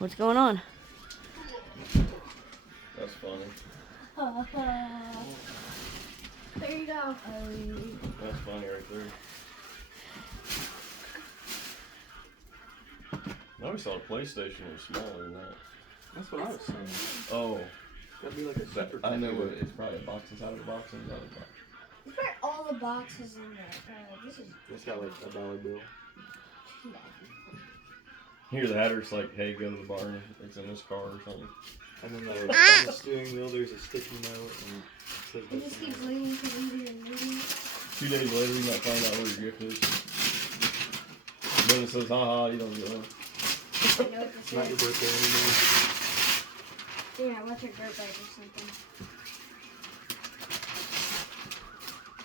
What's going on? That's funny. There you go. That's funny right there. I always thought a PlayStation was smaller than that. That's what I was saying. Oh, That'd be like a super. I know what it's probably a box inside of a box inside of a box. Let's put all the boxes in there. This is. It's got like $1 bill. Here the hatter's like, hey, go to the barn. It's in this car or something. And then on the steering wheel, there's a sticky note, and it says. It just keeps leading to leading and leading. 2 days later, you might find out where your gift is. Then it says, haha, you don't get one. I know what It's this not your is. birthday anymore. Yeah, what's your dirt bike or something?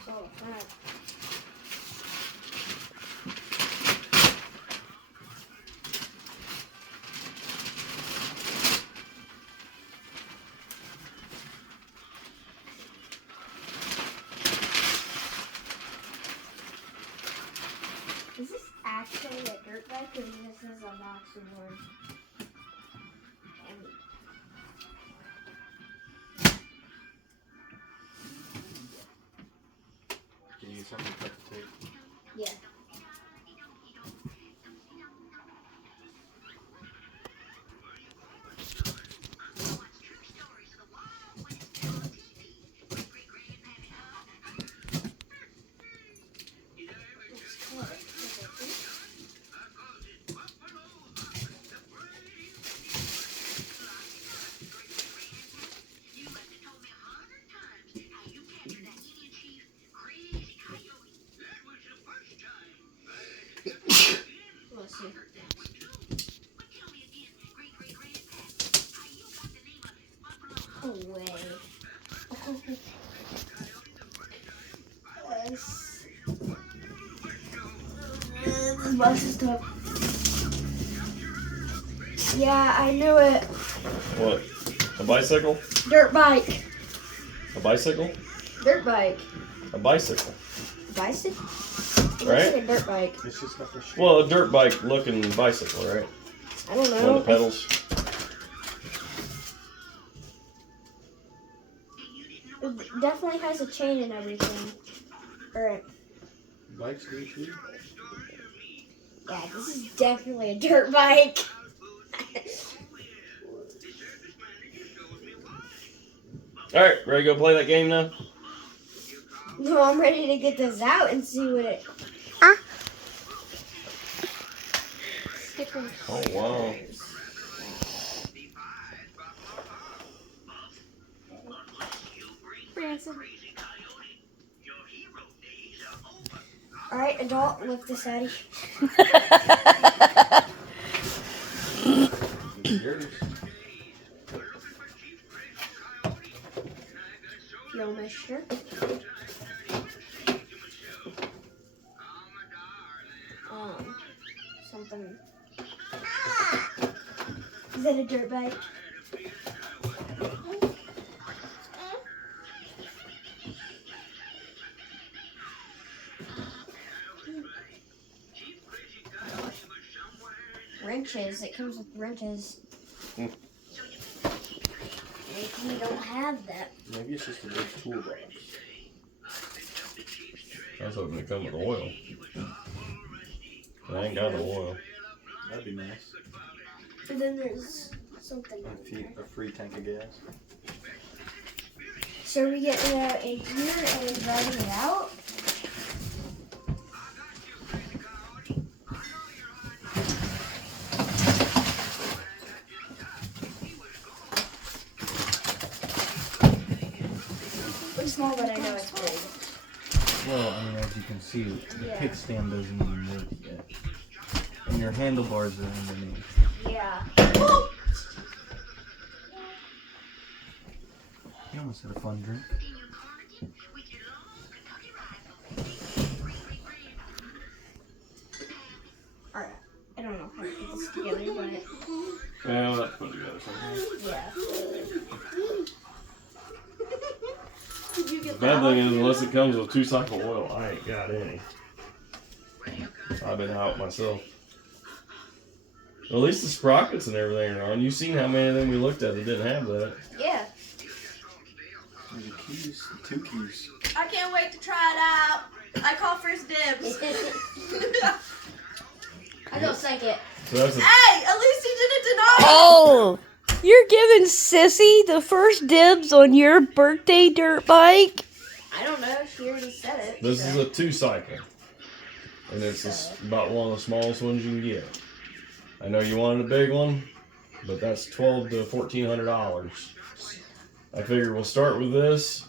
Oh, crap. Is this actually a dirt bike or is this a boxerboard? Can you use something to cut the tape? Yeah. Let's see. Oh, way. Yes. This bus is tough. Yeah, I knew it. What? A bicycle? Dirt bike. A bicycle? Dirt bike. A bicycle. Bicycle? It Right? looks like a dirt bike. It's just got the shape. Well, a dirt bike looking bicycle, right? I don't One know. of the pedals. It definitely has a chain and everything. Alright. Bikes do too. Yeah, this is definitely a dirt bike. Alright, ready to go play that game now? No, I'm ready to get this out and see what it. Stickers. Oh, wow. Alright, adult, lift this out. It's yours. Fuel mixture. Something. Is that a dirt bike? Wrenches. It comes with wrenches. Hmm. Maybe we don't have that. Maybe it's just a big toolbox. I was hoping to come with oil. I ain't got no oil. That'd be nice. And then there's something. A free tank of gas. So we get it out in here and driving it out. It's small, but I know it's big. Well, I mean, as you can see, the Yeah. kickstand doesn't even work yet. And your handlebars are underneath. Yeah. You almost had a fun drink. Alright. I don't know how to put this together, but Yeah, we'll have to put it together sometime. yeah. Did you The get bad that thing one? is, unless it comes with 2-cycle oil, I ain't got any. I've been out myself. At least the sprockets and everything are on. You've seen how many of them we looked at that didn't have that. Yeah. There's the keys, 2 keys. I can't wait to try it out. I call first dibs. I go second. So that's a, Hey, at least he didn't deny. Oh, you're giving Sissy the first dibs on your birthday dirt bike? I don't know. She already said it. this so. is a 2-cycle. And it's about one of the smallest ones you can get. I know you wanted a big one, but that's $1,200 to $1,400. I figure we'll start with this,